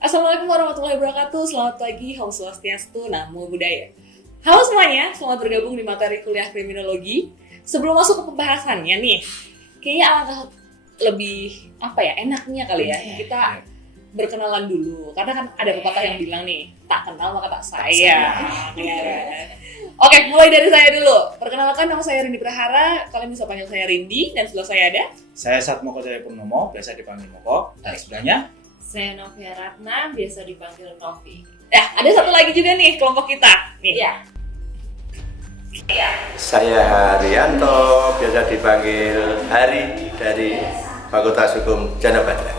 Assalamualaikum warahmatullahi wabarakatuh. Selamat pagi, Om Swastiastu, Namo Buddhaya. Halo semuanya, selamat bergabung di materi kuliah kriminologi. Sebelum masuk ke pembahasannya nih, kayaknya alangkah lebih enaknya kali ya kita berkenalan dulu. Karena kan ada pepatah yang bilang nih, tak kenal maka tak sayang. Oke, mulai dari saya dulu. Perkenalkan, nama saya Rindy Prahara. Kalian bisa panggil saya Rindy, dan sebelah saya ada Saya Satmoko Jaya Purnomo, biasa dipanggil Moko. Dan sebelahnya Saya Novia Ratna, biasa dipanggil Novi. ya, ada satu lagi juga nih kelompok kita. Nih. Iya. Saya Haryanto, biasa dipanggil Hari dari Fakultas Hukum Janabadra.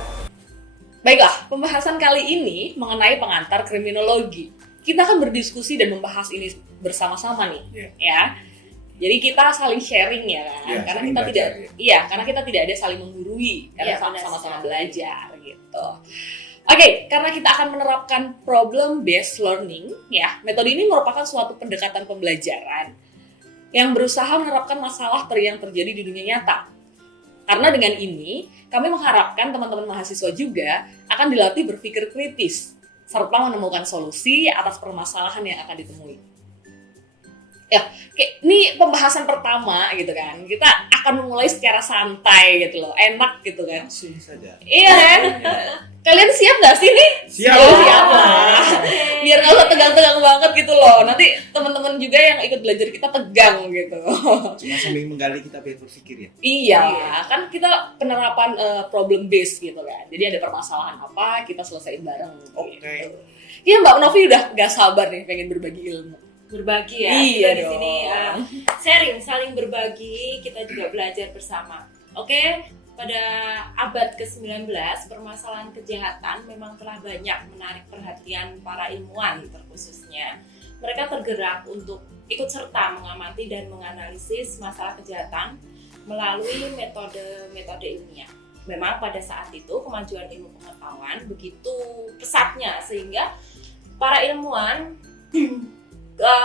Baiklah, pembahasan kali ini mengenai pengantar kriminologi. Kita akan berdiskusi dan membahas ini bersama-sama nih, ya. Jadi kita saling sharing ya kan, karena kita karena kita tidak ada saling menggurui, karena sama-sama belajar gitu. Oke, karena kita akan menerapkan problem based learning, ya. Metode ini merupakan suatu pendekatan pembelajaran yang berusaha menerapkan masalah yang terjadi di dunia nyata. Karena dengan ini, kami mengharapkan teman-teman mahasiswa juga akan dilatih berpikir kritis, serta menemukan solusi atas permasalahan yang akan ditemui. Ya, ini pembahasan pertama gitu kan. Kita akan memulai secara santai gitu loh, enak gitu kan. langsung saja. Iya kan? Kalian siap nggak sih nih? Siap. Siap lah. Biar nggak usah tegang-tegang banget gitu loh. Nanti teman-teman juga yang ikut belajar kita tegang gitu. Cuma sambil menggali kita berpikir ya. Iya, kan kita penerapan problem based gitu kan. Jadi ada permasalahan apa, kita selesaiin bareng. Oke. Gitu. Iya, Mbak Novi udah gak sabar nih pengen berbagi ilmu. Berbagi ya. Iya kita di dong. sini sharing, saling berbagi, kita juga belajar bersama. Oke, pada abad ke-19 permasalahan kejahatan memang telah banyak menarik perhatian para ilmuwan terkhususnya. Mereka tergerak untuk ikut serta mengamati dan menganalisis masalah kejahatan melalui metode-metode ilmiah. Memang pada saat itu kemajuan ilmu pengetahuan begitu pesatnya sehingga para ilmuwan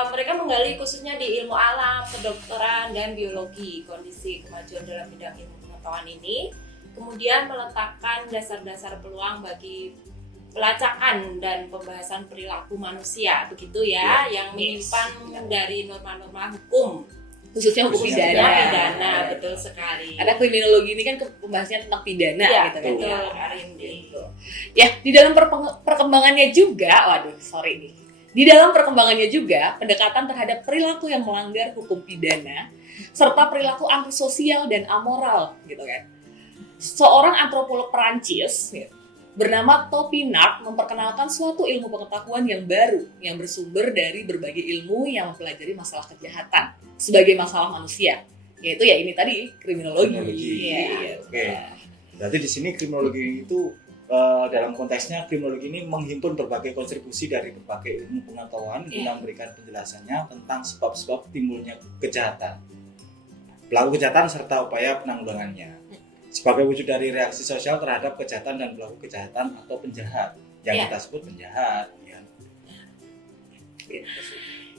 mereka menggali khususnya di ilmu alam, kedokteran, dan biologi. Kondisi kemajuan dalam bidang ilmu pengetahuan ini kemudian meletakkan dasar-dasar peluang bagi pelacakan dan pembahasan perilaku manusia, begitu ya, yang menyimpan dari norma-norma hukum, Khususnya hukum pidana. betul sekali. Ada kriminologi ini kan pembahasannya tentang pidana Ya, gitu kan. betul, Ya. Arindi. Ya, di dalam perkembangannya juga, di dalam perkembangannya juga, pendekatan terhadap perilaku yang melanggar hukum pidana, serta perilaku antisosial dan amoral, gitu kan. Seorang antropolog Perancis bernama Topinard memperkenalkan suatu ilmu pengetahuan yang baru, yang bersumber dari berbagai ilmu yang mempelajari masalah kejahatan sebagai masalah manusia, yaitu ya ini tadi kriminologi. Ya. Oke. Berarti di sini kriminologi itu dalam konteksnya kriminologi ini menghimpun berbagai kontribusi dari berbagai ilmu pengetahuan guna memberikan penjelasannya tentang sebab-sebab timbulnya kejahatan, pelaku kejahatan serta upaya penanggulangannya sebagai wujud dari reaksi sosial terhadap kejahatan dan pelaku kejahatan atau penjahat yang kita sebut penjahat.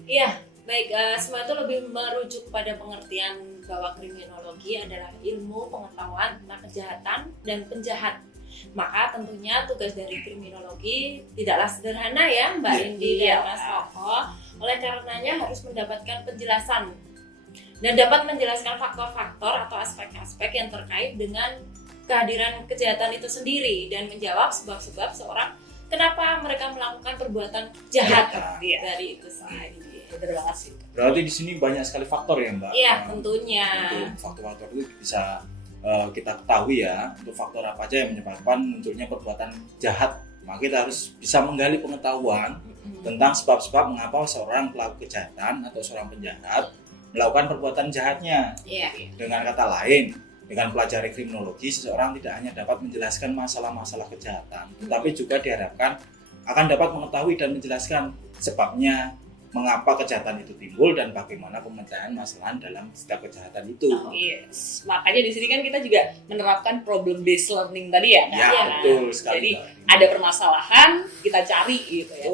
Iya, baik. Semua itu lebih merujuk pada pengertian bahwa kriminologi adalah ilmu pengetahuan tentang kejahatan dan penjahat. Maka tentunya tugas dari kriminologi tidaklah sederhana ya Mbak Indi dan Mas Koko. Oleh karenanya harus mendapatkan penjelasan dan dapat menjelaskan faktor-faktor atau aspek-aspek yang terkait dengan kehadiran kejahatan itu sendiri dan menjawab sebab-sebab seorang kenapa mereka melakukan perbuatan jahat dari itu sendiri. Bener banget sih. Berarti di sini banyak sekali faktor ya Mbak. Iya, tentunya. Untuk faktor-faktor itu bisa kita ketahui ya, untuk faktor apa aja yang menyebabkan munculnya perbuatan jahat. Maka kita harus bisa menggali pengetahuan tentang sebab-sebab mengapa seorang pelaku kejahatan atau seorang penjahat melakukan perbuatan jahatnya. Dengan kata lain, dengan pelajari kriminologi, seseorang tidak hanya dapat menjelaskan masalah-masalah kejahatan, tetapi juga diharapkan akan dapat mengetahui dan menjelaskan sebabnya, mengapa kejahatan itu timbul dan bagaimana pemecahan masalah dalam setiap kejahatan itu. Yes. Makanya di sini kan kita juga menerapkan problem based learning tadi ya kan? Ya, betul sekali. Jadi ada permasalahan, kita cari gitu ya.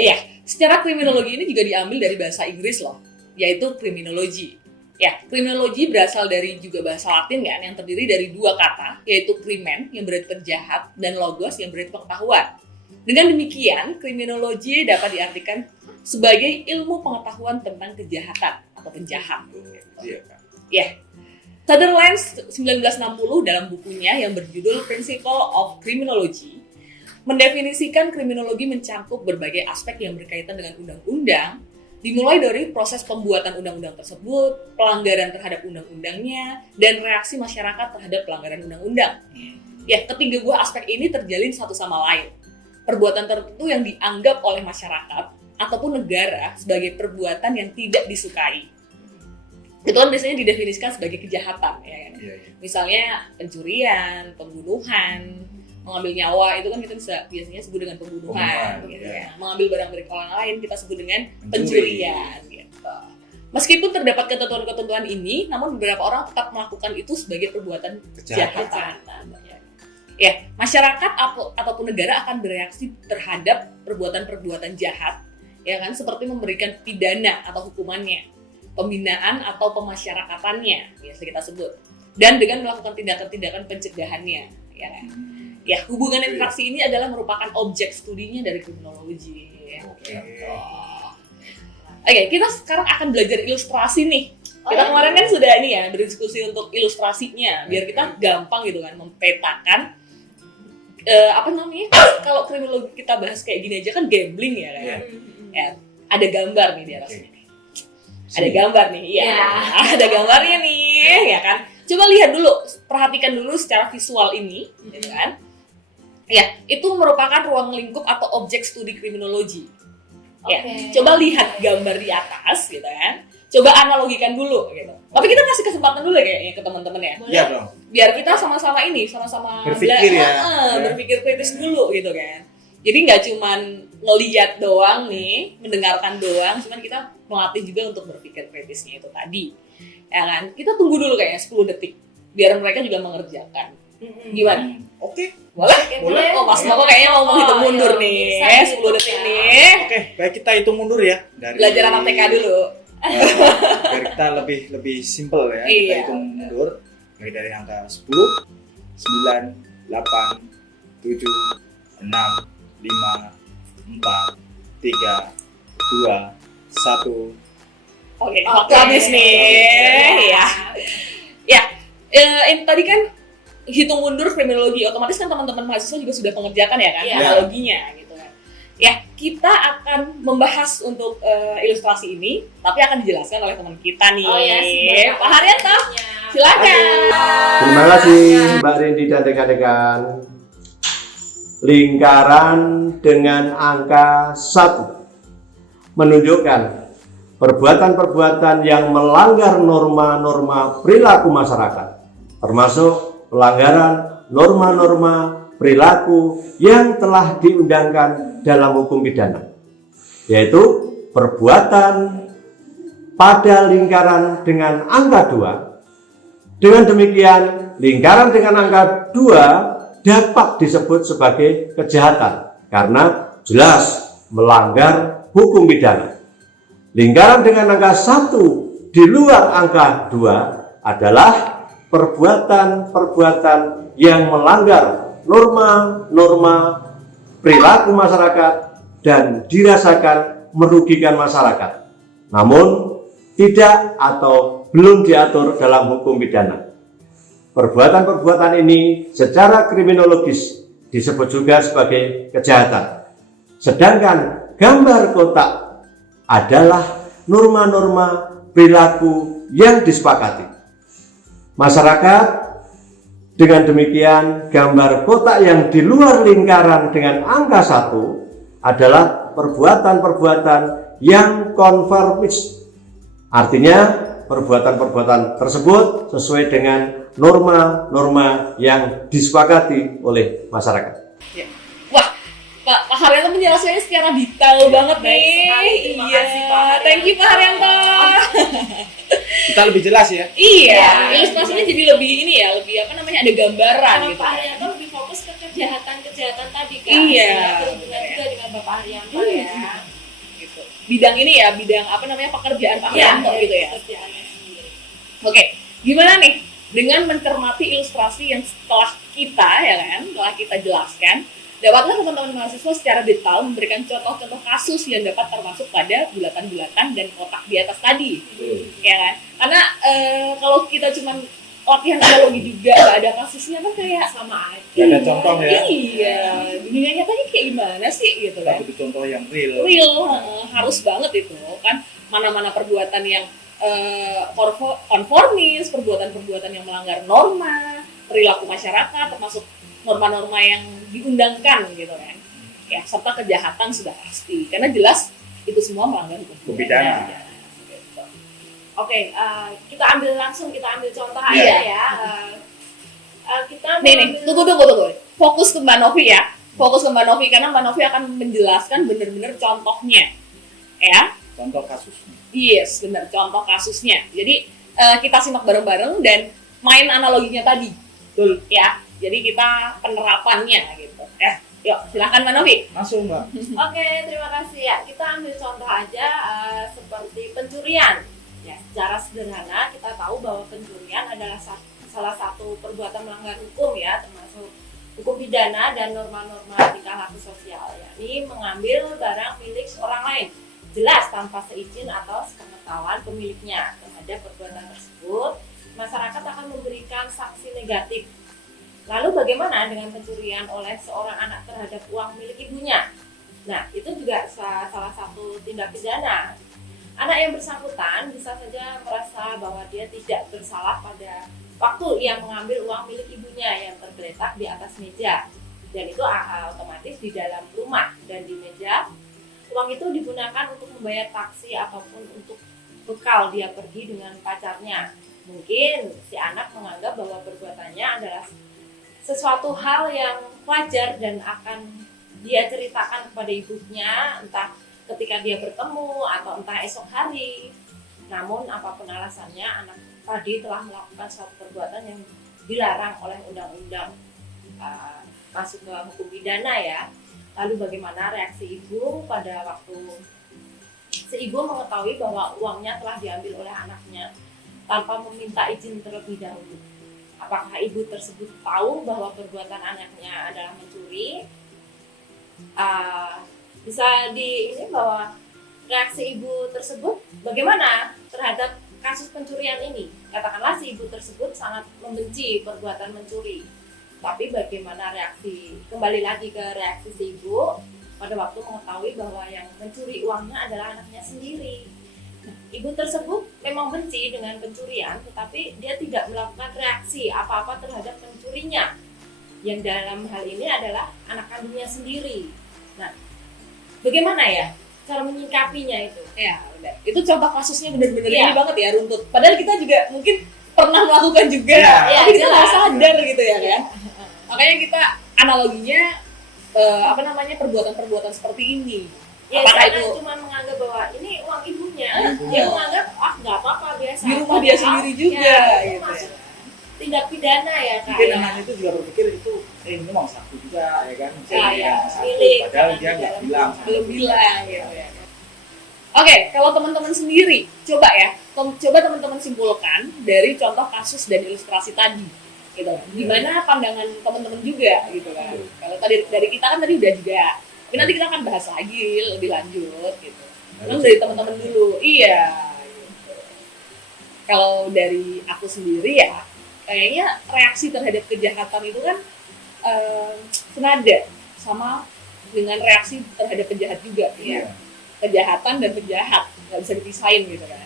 Iya, secara kriminologi ini juga diambil dari bahasa Inggris loh, yaitu criminology. Ya, kriminologi berasal dari juga bahasa Latin kan, yang terdiri dari dua kata, yaitu crimen yang berarti penjahat dan logos yang berarti pengetahuan. Dengan demikian, kriminologi dapat diartikan sebagai ilmu pengetahuan tentang kejahatan atau penjahat. Iya, Kak. Ya. Sutherland 1960 dalam bukunya yang berjudul Principle of Criminology mendefinisikan kriminologi mencakup berbagai aspek yang berkaitan dengan undang-undang, dimulai dari proses pembuatan undang-undang tersebut, pelanggaran terhadap undang-undangnya, dan reaksi masyarakat terhadap pelanggaran undang-undang. Ya, ketiga buah aspek ini terjalin satu sama lain. Perbuatan tertentu yang dianggap oleh masyarakat ataupun negara sebagai perbuatan yang tidak disukai. Itu kan biasanya didefinisikan sebagai kejahatan, ya kan? Misalnya pencurian, pembunuhan, mengambil nyawa itu kan kita biasanya sebut dengan pembunuhan, gitu ya. Mengambil barang milik orang lain kita sebut dengan pencurian, gitu. Meskipun terdapat ketentuan-ketentuan ini, namun beberapa orang tetap melakukan itu sebagai perbuatan kejahatan. Ya, masyarakat ataupun negara akan bereaksi terhadap perbuatan-perbuatan jahat, ya kan, seperti memberikan pidana atau hukumannya, pembinaan atau pemasyarakatannya, biasa kita sebut, dan dengan melakukan tindakan-tindakan pencegahannya, ya kan. Ya, hubungan interaksi ini adalah merupakan objek studinya dari kriminologi. Oke, kita sekarang akan belajar ilustrasi nih. Kita kemarin kan sudah ini ya, berdiskusi untuk ilustrasinya, biar kita gampang gitu kan memetakan kalau kriminologi kita bahas kayak gini aja kan gambling ya kan. Ya, ada gambar nih di atasnya. Ada gambar nih, iya. Ada gambarnya nih, ya kan. Coba lihat dulu, perhatikan dulu secara visual ini, gitu kan. Ya, itu merupakan ruang lingkup atau objek studi kriminologi. Ya, coba lihat gambar di atas, gitu kan. Coba analogikan dulu, gitu. Tapi kita kasih kesempatan dulu kayaknya ke teman-teman ya. Iya dong. Biar kita sama-sama berpikir berpikir kritis dulu, gitu kan. Jadi nggak cuman ngelihat doang nih, mendengarkan doang, cuman kita melatih juga untuk berpikir kritisnya itu tadi. Ya kan? Kita tunggu dulu kayaknya 10 detik biar mereka juga mengerjakan. Gimana? Oke. Boleh. Oh, Mas Moko kayaknya mau menghitung mundur nih. 10 detik nih. Oke, baik kita hitung mundur ya dari Belajar anak TK dulu. biar kita lebih simple ya. Kita hitung mundur mulai dari angka 10, 9, 8, 7, 6, 5, 4, 3, 2, 1. Oke, waktu habis nih. Ya. Tadi kan hitung mundur kriminologi, otomatis kan teman-teman mahasiswa juga sudah mengerjakan ya kan analoginya gitu kan. Ya, kita akan membahas untuk ilustrasi ini, tapi akan dijelaskan oleh teman kita nih. Pak Haryanto, silakan. Terima kasih Mbak Rindi dan rekan-rekan. Lingkaran dengan angka 1 menunjukkan perbuatan-perbuatan yang melanggar norma-norma perilaku masyarakat, termasuk pelanggaran norma-norma perilaku yang telah diundangkan dalam hukum pidana, yaitu perbuatan pada lingkaran dengan angka 2. Dengan demikian, lingkaran dengan angka 2 dapat disebut sebagai kejahatan karena jelas melanggar hukum pidana. Lingkaran dengan angka 1 di luar angka 2 adalah perbuatan-perbuatan yang melanggar norma-norma perilaku masyarakat dan dirasakan merugikan masyarakat, namun tidak atau belum diatur dalam hukum pidana. Perbuatan-perbuatan ini secara kriminologis disebut juga sebagai kejahatan. Sedangkan gambar kotak adalah norma-norma perilaku yang disepakati. Masyarakat dengan demikian, gambar kotak yang di luar lingkaran dengan angka 1 adalah perbuatan-perbuatan yang konformis. Artinya, perbuatan-perbuatan tersebut sesuai dengan norma-norma yang disepakati oleh masyarakat. Wah, Pak Haryanto menjelaskannya secara detail banget nih. Terima kasih, Pak Haryanto. Thank you Pak Haryanto. Kita lebih jelas ya. Ilustrasinya jadi lebih ada gambaran gitu. Pak Haryanto lebih fokus ke kejahatan-kejahatan tadi kan. Berhubungan juga dengan Bapak Haryanto ya. Gitu. Bidang ini ya, pekerjaan Pak Haryanto gitu ya. Oke, gimana nih dengan mencermati ilustrasi yang setelah kita jelaskan, Dapatlah teman-teman mahasiswa secara detail memberikan contoh-contoh kasus yang dapat termasuk pada bulatan-bulatan dan kotak di atas tadi, ya kan? Karena kalau kita cuma latihan analogi juga nggak ada kasusnya kan kayak sama aja. Gak ada contoh ya. Iya, dunia nyatanya kayak gimana sih gitu kan? Tapi itu contoh yang real. Harus banget itu kan, mana-mana perbuatan yang konformis, perbuatan-perbuatan yang melanggar norma perilaku masyarakat, termasuk norma-norma yang diundangkan gitu kan ya, serta kejahatan sudah pasti karena jelas itu semua melanggar hukum pidana. gitu. Oke, kita ambil contoh aja ya. Kita nih tunggu fokus ke Mbak Novi ya, karena Mbak Novi akan menjelaskan benar-benar contohnya ya, Contoh kasusnya. yes benar, contoh kasusnya. Jadi kita simak bareng-bareng dan main analoginya tadi. Betul. Ya, jadi kita penerapannya gitu. Yuk, silakan Mbak Novi. Masuk Mbak. Oke, terima kasih ya. Kita ambil contoh aja seperti pencurian. Ya, secara sederhana kita tahu bahwa pencurian adalah salah satu perbuatan melanggar hukum ya, termasuk hukum pidana dan norma-norma tingkah laku sosial, yakni mengambil barang milik orang lain jelas tanpa seizin atau sepengetahuan pemiliknya. Terhadap perbuatan tersebut, masyarakat akan memberikan sanksi negatif. Lalu bagaimana dengan pencurian oleh seorang anak terhadap uang milik ibunya? Nah, itu juga salah satu tindak pidana. Anak yang bersangkutan bisa saja merasa bahwa dia tidak bersalah pada waktu ia mengambil uang milik ibunya yang tergeletak di atas meja. Dan itu otomatis di dalam rumah dan di meja. Uang itu digunakan untuk membayar taksi ataupun untuk bekal dia pergi dengan pacarnya. Mungkin si anak menganggap bahwa perbuatannya adalah sesuatu hal yang wajar dan akan dia ceritakan kepada ibunya, entah ketika dia bertemu atau entah esok hari. Namun apapun alasannya, anak tadi telah melakukan suatu perbuatan yang dilarang oleh undang-undang masuk ke hukum pidana ya. Lalu bagaimana reaksi ibu pada waktu si ibu mengetahui bahwa uangnya telah diambil oleh anaknya tanpa meminta izin terlebih dahulu? Apakah ibu tersebut tahu bahwa perbuatan anaknya adalah mencuri? Bisa ini bahwa reaksi ibu tersebut bagaimana terhadap kasus pencurian ini? Katakanlah si ibu tersebut sangat membenci perbuatan mencuri, tapi bagaimana kembali lagi ke reaksi si ibu pada waktu mengetahui bahwa yang mencuri uangnya adalah anaknya sendiri? Ibu tersebut memang benci dengan pencurian, tetapi dia tidak melakukan reaksi apa-apa terhadap pencurinya, yang dalam hal ini adalah anak kandungnya sendiri. Nah, bagaimana ya cara menyikapinya itu? Ya, udah. Itu contoh kasusnya benar-benar Iya. ini banget ya, runtut. Padahal kita juga mungkin pernah melakukan juga, Iya, tapi kita nggak jelas. sadar gitu ya kan. Makanya kita analoginya perbuatan-perbuatan seperti ini. Ya, Apakah saya itu cuma menganggap bahwa ini uang ibunya, Ibunya. dia menganggap nggak apa-apa biasa. di rumah dia sendiri juga Ya, itu gitu masuk ya. tindak pidana ya kak. Mungkin Ya. anaknya itu juga berpikir itu ini uang saku juga ya kan. Ya, Saku. milik. Padahal dia nggak bilang. Belum bilang gitu ya. Oke, kalau teman-teman sendiri coba teman-teman simpulkan dari contoh kasus dan ilustrasi tadi gitu. Gimana pandangan teman-teman juga gitu kan. Kalau tadi dari kita kan tadi udah juga. Tapi nanti kita akan bahas lagi lebih lanjut gitu. Memang dari teman-teman dulu. Iya gitu. Kalau dari aku sendiri ya kayaknya reaksi terhadap kejahatan itu kan senada sama dengan reaksi terhadap penjahat juga ya. Kejahatan dan penjahat nggak bisa dipisahin gitu kan.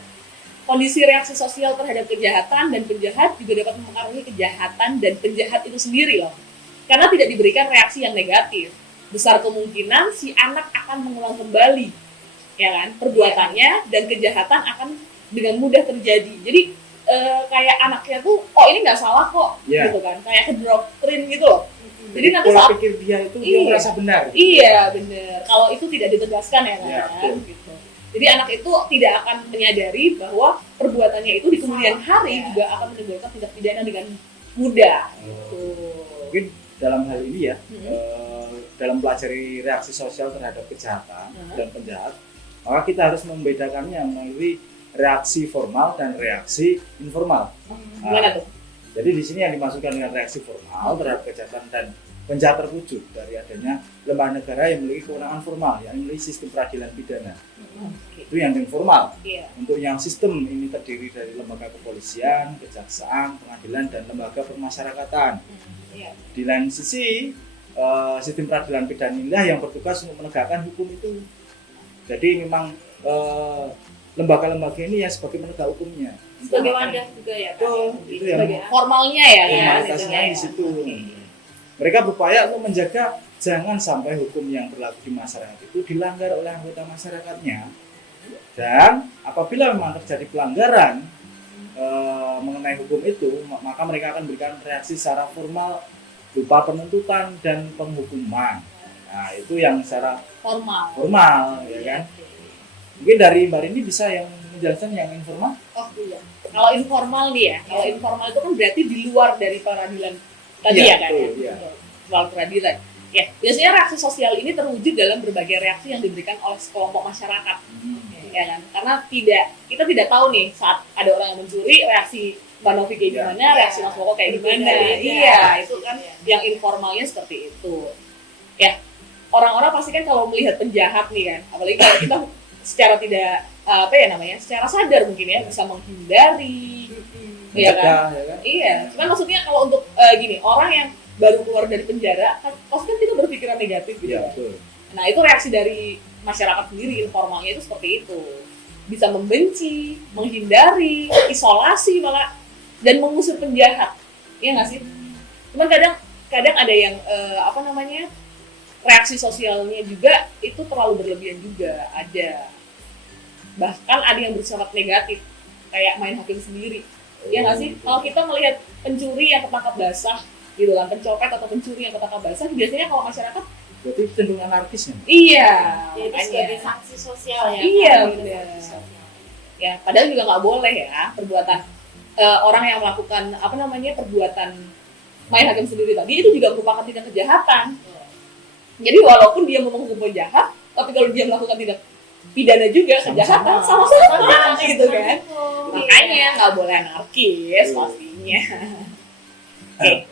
Kondisi reaksi sosial terhadap kejahatan dan penjahat juga dapat mempengaruhi kejahatan dan penjahat itu sendiri loh. Karena tidak diberikan reaksi yang negatif, besar kemungkinan si anak akan mengulang kembali ya kan perbuatannya dan kejahatan akan dengan mudah terjadi. Jadi kayak anaknya tuh ini nggak salah kok gitu kan, kayak kedoktrin gitu loh. Jadi nanti pola saat pikir dia itu dia merasa benar. iya bener, kalau itu tidak ditegaskan ya kan Iya, gitu. Jadi anak itu tidak akan menyadari bahwa perbuatannya itu di kemudian hari juga akan menimbulkan tindak pidana dengan mudah gitu. Mungkin dalam hal ini ya, Hmm. dalam pelajari reaksi sosial terhadap kejahatan Hmm. dan penjahat, maka kita harus membedakannya melalui reaksi formal dan reaksi informal. Gimana tuh? Jadi di sini yang dimaksudkan dengan reaksi formal terhadap kejahatan dan penjahat terwujud dari adanya lembaga negara yang memiliki kewenangan formal, yang memiliki sistem peradilan pidana. Itu yang informal. Untuk yang sistem ini terdiri dari lembaga kepolisian, kejaksaan, pengadilan, dan lembaga permasyarakatan. Di lain sisi, sistem peradilan pidana inilah yang bertugas untuk menegakkan hukum itu. Jadi memang lembaga-lembaga ini yang sebagai penegak hukumnya. Sebagai wadah juga ya Kak? Itu yang formalnya ya. formalitasnya di situ. Mereka berupaya untuk menjaga jangan sampai hukum yang berlaku di masyarakat itu dilanggar oleh anggota masyarakatnya. Dan apabila memang terjadi pelanggaran mengenai hukum itu, maka mereka akan berikan reaksi secara formal berupa penuntutan dan penghukuman. Nah, itu yang secara formal ya kan. Mungkin dari Mbak Rini bisa yang menjelaskan yang informal? Oh iya. Kalau informal nih ya, kalau informal itu kan berarti di luar dari peradilan tadi ya kan? Iya. Soal peradilan. Ya, biasanya reaksi sosial ini terwujud dalam berbagai reaksi yang diberikan oleh sekelompok masyarakat. Ya kan? Karena kita tidak tahu nih saat ada orang yang mencuri, reaksi Mbak Novi kayak gimana, reaksi Mas Koko kayak gimana. Iya, itu kan yang informalnya seperti itu. Ya, orang-orang pasti kan kalau melihat penjahat nih kan, apalagi kalau kita secara tidak secara sadar mungkin ya bisa menghindari, ya kan? Iya. Cuman maksudnya kalau untuk gini, orang yang baru keluar dari penjara, pasti kan kita berpikiran negatif gitu. Iya, betul. Nah, itu reaksi dari masyarakat sendiri, informalnya itu seperti itu. Bisa membenci, menghindari, isolasi malah, dan mengusir penjahat. Iya nggak sih? Cuman kadang ada yang reaksi sosialnya juga itu terlalu berlebihan juga ada. Bahkan ada yang bersifat negatif, kayak main hakim sendiri. Iya nggak sih? Kalau kita melihat pencuri yang ketangkap basah, gitu kan, pencopet atau pencuri yang ketangkap basah, biasanya kalau masyarakat berarti cenderung anarkis ya? Iya. Jadi sebagai sanksi sosial ya? Iya, benar. Ya, padahal juga nggak boleh ya perbuatan orang yang melakukan perbuatan main hakim sendiri tadi itu juga merupakan tindak kejahatan. Jadi walaupun dia menghukum penjahat, tapi kalau dia melakukan tindak pidana juga kejahatan sama-sama gitu kan. Makanya nggak boleh anarkis pastinya.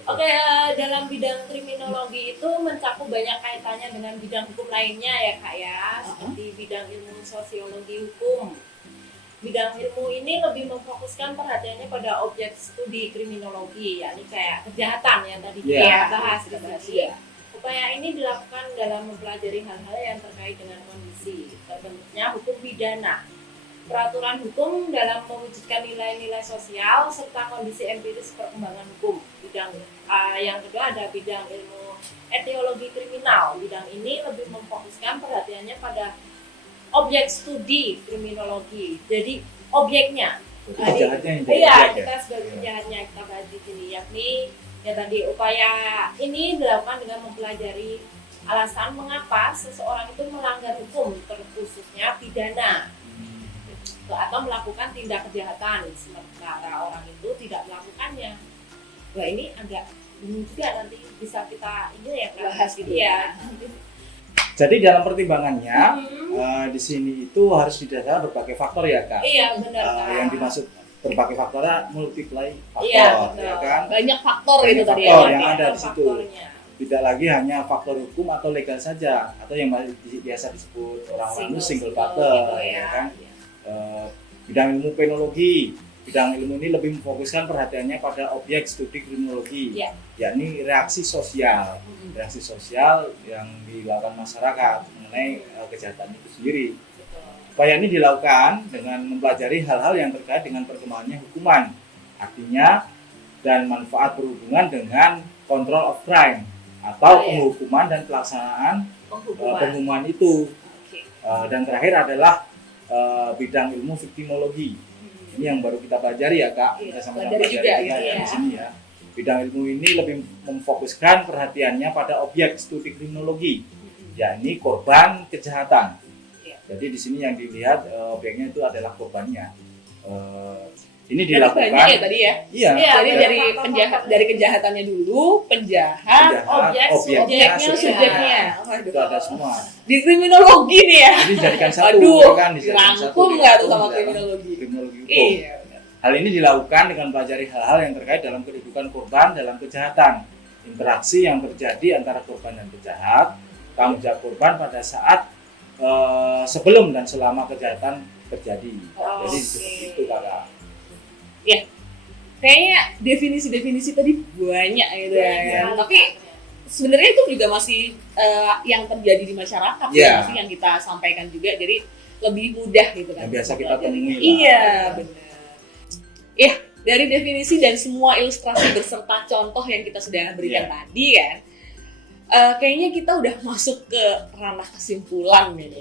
Oke, dalam bidang kriminologi itu mencakup banyak kaitannya dengan bidang hukum lainnya ya Kak ya, seperti bidang ilmu sosiologi hukum. Bidang ilmu ini lebih memfokuskan perhatiannya pada objek studi kriminologi, yakni kayak kejahatan yang tadi kita bahas di sini. Upaya ini dilakukan dalam mempelajari hal-hal yang terkait dengan kondisi terbentuknya hukum pidana, peraturan hukum dalam mewujudkan nilai-nilai sosial serta kondisi empiris perkembangan hukum. Bidang yang kedua ada bidang ilmu etiologi kriminal. Bidang ini lebih memfokuskan perhatiannya pada objek studi kriminologi. Jadi objeknya. Kita sebagai penjahatnya kita bahas di sini, yakni ya tadi upaya ini dilakukan dengan mempelajari alasan mengapa seseorang itu melanggar hukum, terkhususnya pidana, atau melakukan tindak kejahatan sementara orang itu tidak melakukannya. Wah, ini agak juga nanti bisa kita bahas gitu ya. Jadi dalam pertimbangannya di sini itu harus didasarkan berbagai faktor ya Kak. Iya benar Kak. Yang dimaksud berbagai faktornya multiply faktor, iya, ya kan? Banyak faktor itu tadi yang ada di situ. Faktornya. Tidak lagi hanya faktor hukum atau legal saja, atau yang biasa disebut orang-orang single factor, ya kan? Bidang ilmu penologi, bidang ilmu ini lebih memfokuskan perhatiannya pada objek studi kriminologi, yakni reaksi sosial yang dilakukan masyarakat mengenai kejahatan itu sendiri. Upaya ini dilakukan dengan mempelajari hal-hal yang terkait dengan perkembangannya hukuman, artinya dan manfaat berhubungan dengan control of crime atau penghukuman dan pelaksanaan penghukuman itu. Dan terakhir adalah bidang ilmu viktimologi. Ini yang baru kita pelajari ya Kak, kita sama-sama pelajari di sini ya. Bidang ilmu ini lebih memfokuskan perhatiannya pada objek studi kriminologi, yakni korban kejahatan. Jadi di sini yang dilihat objeknya itu adalah korbannya. Ini dilakukan. Banyak ya tadi ya. Iya. Jadi dari kejahatannya dulu, penjahat, objeknya, subjeknya. Itu ada semua. Di kriminologi nih ya. Jadi dijadikan satu, kan? Dirangkum nggak tuh sama kriminologi? Kriminologi hukum. Iya. Hal ini dilakukan dengan mempelajari hal-hal yang terkait dalam kedudukan korban dalam kejahatan, interaksi yang terjadi antara korban dan penjahat, tanggung jawab korban pada saat sebelum dan selama kejahatan terjadi. Jadi seperti itu Kakak. Ya, kayaknya definisi-definisi tadi banyak gitu ya. Tapi sebenarnya itu juga masih yang terjadi di masyarakat ya, masih yang kita sampaikan juga. Jadi lebih mudah gitu kan. Yang biasa kita temui. Iya, benar. Ya, dari definisi dan semua ilustrasi beserta contoh yang kita sudah berikan tadi kan, kayaknya kita udah masuk ke ranah kesimpulan nih,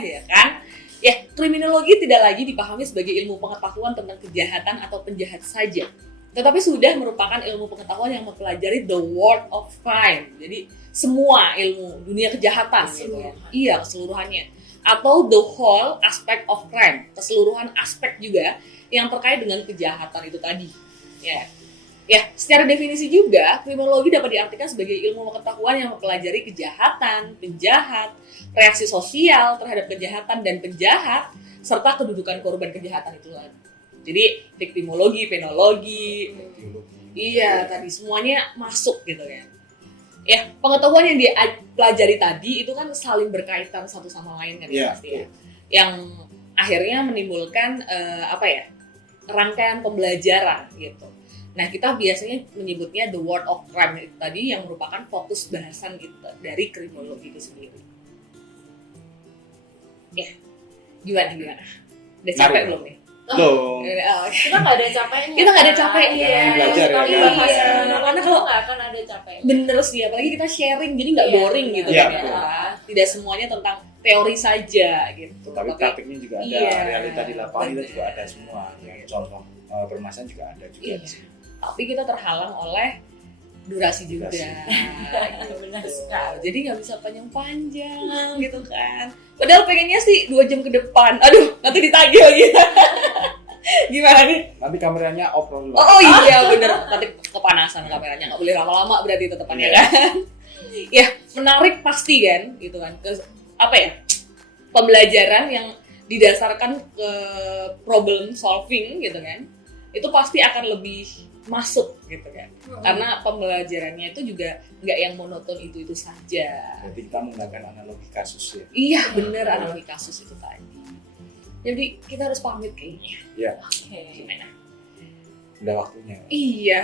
ya kan? Ya, kriminologi tidak lagi dipahami sebagai ilmu pengetahuan tentang kejahatan atau penjahat saja, tetapi sudah merupakan ilmu pengetahuan yang mempelajari the world of crime. Jadi semua ilmu dunia kejahatan gitu ya. Iya, keseluruhannya. Atau the whole aspect of crime, keseluruhan aspek juga yang terkait dengan kejahatan itu tadi. Ya, secara definisi juga, kriminologi dapat diartikan sebagai ilmu pengetahuan yang mempelajari kejahatan, penjahat, reaksi sosial terhadap kejahatan dan penjahat, serta kedudukan korban kejahatan itu lagi. Jadi, viktimologi, penologi, iya tadi semuanya masuk gitu kan. Ya, pengetahuan yang dipelajari tadi itu kan saling berkaitan satu sama lain kan ya pasti ya. Yang akhirnya menimbulkan rangkaian pembelajaran gitu. Nah, kita biasanya menyebutnya the world of crime itu tadi yang merupakan fokus bahasan kita dari kriminologi itu sendiri. Ya, gimana? Udah capek belum nih? Belum. Kita nggak ada capeknya. Kita nggak ada capeknya. Belajar ya. Iya. Karena kalau nggak akan ada capeknya. Bener sih, apalagi kita sharing, jadi nggak boring gitu kan ya. Tidak semuanya tentang teori saja gitu. Tapi praktiknya juga ada, realita di lapangan kita juga ada semua. Contoh permasalahan juga ada juga di sini. Tapi kita terhalang oleh durasi juga. Benar sekali. Jadi nggak bisa panjang-panjang gitu kan. Padahal pengennya sih 2 jam ke depan. Aduh, nanti ditagih lagi. Gimana nih? Nanti kameranya off dulu. Oh iya bener, nanti kepanasan kameranya. Nggak boleh lama-lama berarti tetepannya kan. Ya, menarik pasti kan gitu kan. Pembelajaran yang didasarkan ke problem solving gitu kan. Itu pasti akan lebih masuk gitu kan, karena pembelajarannya itu juga nggak yang monoton itu saja. Jadi kita menggunakan analogi kasus ya. Iya bener, analogi kasus itu tadi. Jadi kita harus pamit kayaknya. Iya. Gimana? Udah waktunya. Iya.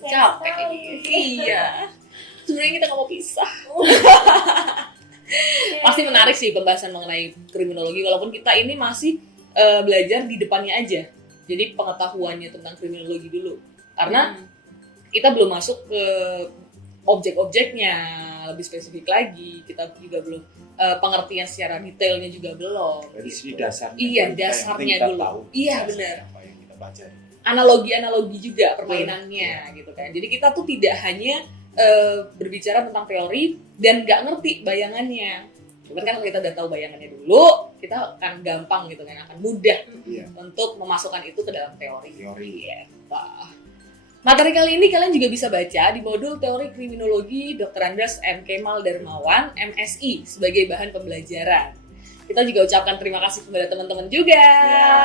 Capek ini. Iya. Sebenarnya kita nggak mau pisah. Pasti menarik sih pembahasan mengenai kriminologi, walaupun kita ini masih belajar di depannya aja. Jadi pengetahuannya tentang kriminologi dulu, karena kita belum masuk ke objek-objeknya lebih spesifik lagi. Kita juga belum pengertian secara detailnya juga belum. Dari sini dasarnya. Iya, dasarnya dulu. Tahu iya benar. Apa yang kita pelajari. Analogi-analogi juga permainannya gitu kan. Jadi kita tuh tidak hanya berbicara tentang teori dan nggak ngerti bayangannya. Cuman kan kalau kita udah tahu bayangannya dulu, kita akan gampang gitu kan, akan mudah untuk memasukkan itu ke dalam teori. Ya. Materi kali ini kalian juga bisa baca di modul Teori Kriminologi Dr. Andes M. Kemal Darmawan, MSI, sebagai bahan pembelajaran. Kita juga ucapkan terima kasih kepada teman-teman juga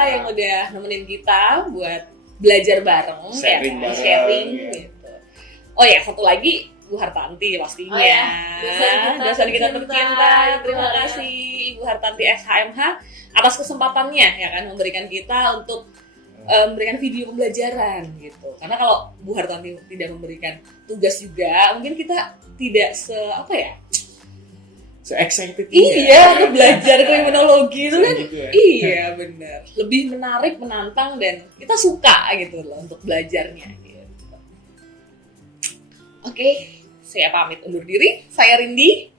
yang udah nemenin kita buat belajar bareng, sharing gitu. Oh ya, satu lagi Ibu Hartanti pastinya, dosen kita tercinta. Terima kasih Ibu Hartanti SHMH atas kesempatannya ya kan memberikan kita untuk memberikan video pembelajaran gitu. Karena kalau Bu Hartanti tidak memberikan tugas juga, mungkin kita tidak se-excited untuk belajar kriminologi itu kan. Gitu ya. Iya benar, lebih menarik, menantang, dan kita suka gitu loh untuk belajarnya gitu. Oke, saya pamit undur diri. Saya Rindi.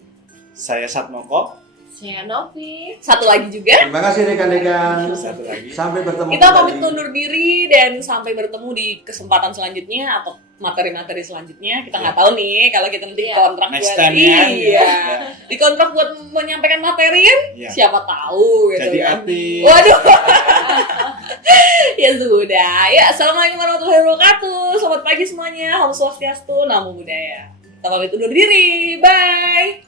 Saya Satmoko. Saya Novi. Satu lagi juga. Terima kasih rekan-rekan. Satu lagi. Sampai bertemu Kita kembali. pamit undur diri dan sampai bertemu di kesempatan selanjutnya atau materi-materi selanjutnya. Kita nggak tahu nih kalau kita nanti kontrak Next buat time ya. dikontrak buat menyampaikan materi kan. Siapa tahu gitu. Jadi kan. artis. Waduh. Ya sudah. Ya, assalamualaikum warahmatullahi wabarakatuh. Selamat pagi semuanya. Om Swastiastu, Namo Buddhaya. Kita pamit undur diri. Bye.